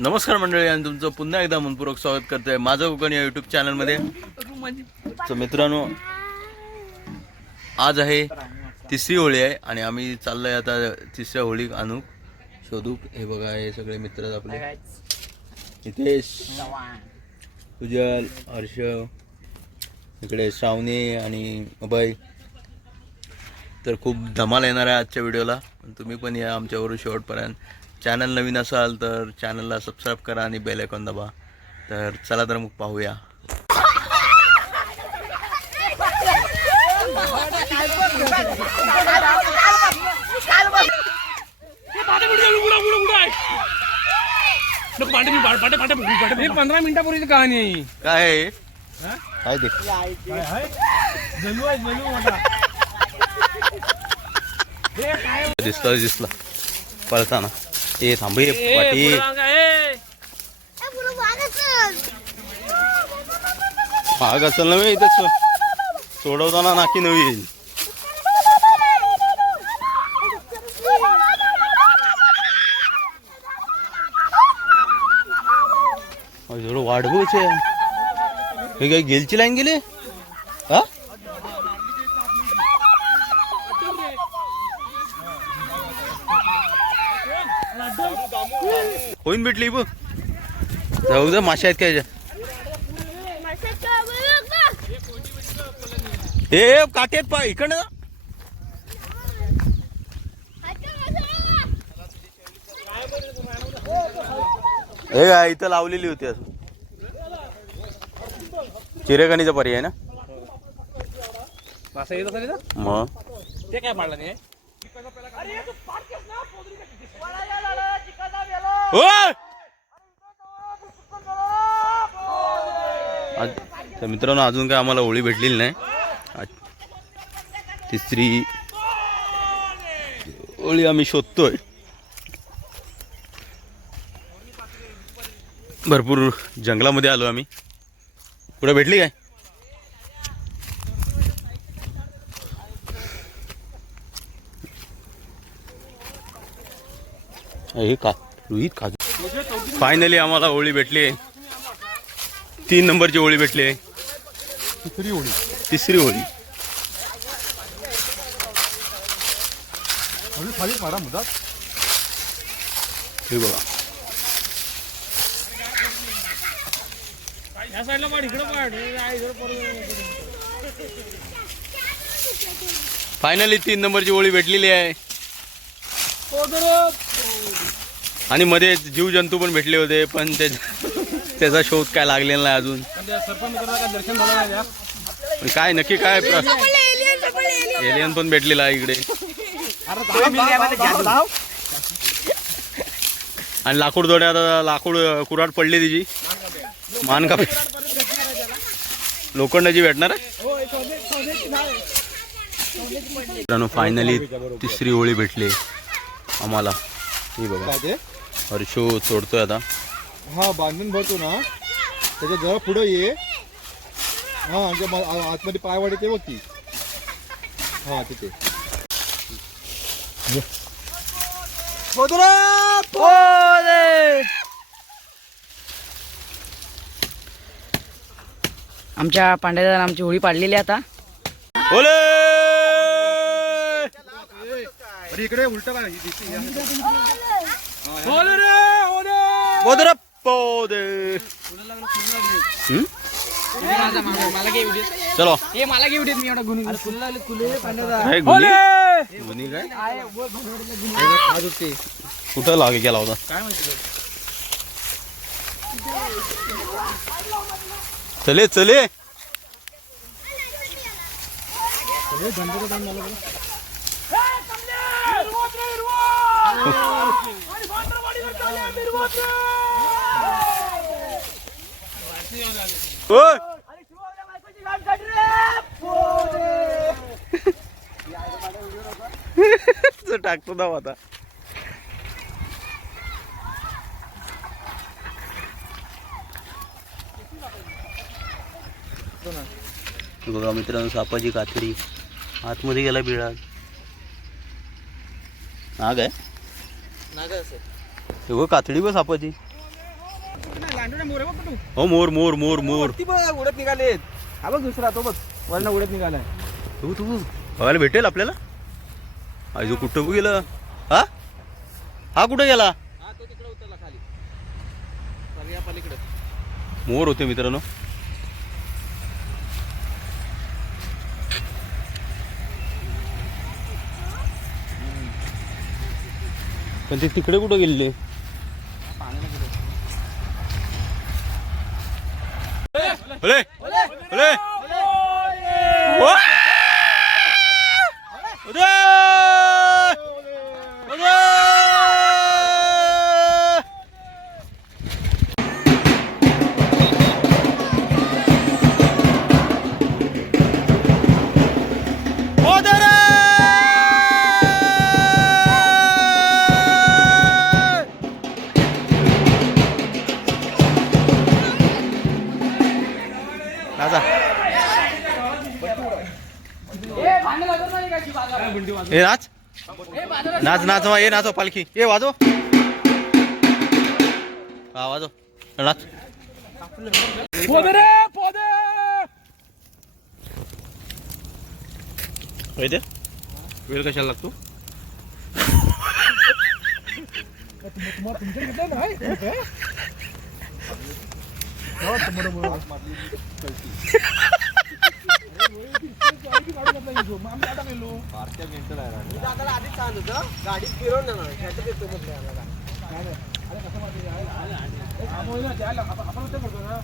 नमस्कार मंडळी आणि तुमचं पुन्हा एकदा मनपूर्वक स्वागत करतोय माझं कोकण या युट्यूब चॅनलमध्ये तर मित्रांनो आज आहे तिसरी होळी आहे आणि आम्ही चाललोय आता तिसऱ्या होळी आणू शोधू हे बघा हे सगळे मित्र आपले. नितेश उज्ज्वल हर्ष इकडे श्रावणी आणि अभय. तर खूप धमाल येणार आहे आजच्या व्हिडिओला पण तुम्ही पण या आमच्यावरून शेवटपर्यंत. चॅनल नवीन असाल तर चॅनलला सबस्क्राईब करा आणि बेल आयकॉन दाबा. तर चला तर मग पाहूया. पंधरा मिनिटापूर्वीची कहाणी आहे. काय? काय ते? दिसला दिसला. पळताना. એ સાંભળી પાટી. ભાગ અસલ. નવે તો છોડવતાના નાખી નવી જોડો વાઢવું છે. કઈ ગેલચી લાઈન ગયેલી હા? होईन भेटली बघ. जाऊ दे माशा आहेत काय. ए काटेत पा इकडे ना हे काय इथं लावलेली होती असं चिरेकणीचा पर्याय ना? ना तर मित्रांनो अजून काय आम्हाला होळी भेटलेली नाही. तिसरी होळी आम्ही शोधतोय. भरपूर जंगलामध्ये आलो आम्ही. कुठं भेटली काय? हे का? रोहित का? फायनली आम्हाला होळी भेटली. तीन नंबरची होळी भेटली. तिसरी होळी. तिसरी होळी. खाली मारा मुदा हे बघा. हे फायनली तीन नंबरची होळी भेटलेली आहे. ओ, जरा- आणि मध्ये जीवजंतू पण भेटले होते पण ते त्याचा शोध काय लागलेला नाही अजून. पण काय दर्शन झालं नाही त्या? पण काय नक्की काय एलियन पण भेटलेला आहे इकडे. आणि लाकूड दोड्या आता लाकूड कुऱ्हाड पडली तिची. मान का लोखंडाची भेटणार आहे? फायनली तिसरी होळी भेटली आम्हाला. ही बघा. काय ते? हर्षो तोडतोय आता. हा बांधून भरतो ना. त्याच्या जरा पुढं ये. हा म्हणजे आतमध्ये पायवाडी ते बघ ती. हा तिथे. आमच्या पांड्यादार आमची होळी पाडलेली आहे आता इकडे उलट. बोदर? चलो. हे मला घेऊ देत मी एवढा गुन्हे. काय? गुन्हे ओले. गुन्हे. काय कुठं लागे गेला होता? चले चले! तो टाकतो दाव आता. बघा मित्रांनो सापाची कातडी. आतमध्ये गेला बिळात नाग आहे? नाग असेल हे कातडी बघ सापाची हो मोर मोर मोर मोर. ती बघ उडत निघालेत. हा बघ दुसरा तो बघ. वरण उडत निघालाय. तू तू बघायला भेटेल आपल्याला? आयजो कुठं गेलं. हा? हा कुठं गेला? हा तो तिकडे उतरला खाली. सगळ्या पलीकडे. मोर होते मित्रांनो. पण ते तिकडे कुठं गेलेले! अरे! ए नाच. नाच नाच ए नाचो पालखी. ए वाजो हा वाजो नाच. पोदे रे पोदे ते वेळ कशाला लागतो आधीच सांगत होतं गाडीत फिरवून जाणार ह्याच्यात येतो म्हटलं आम्हाला. आपण ते करतो ना?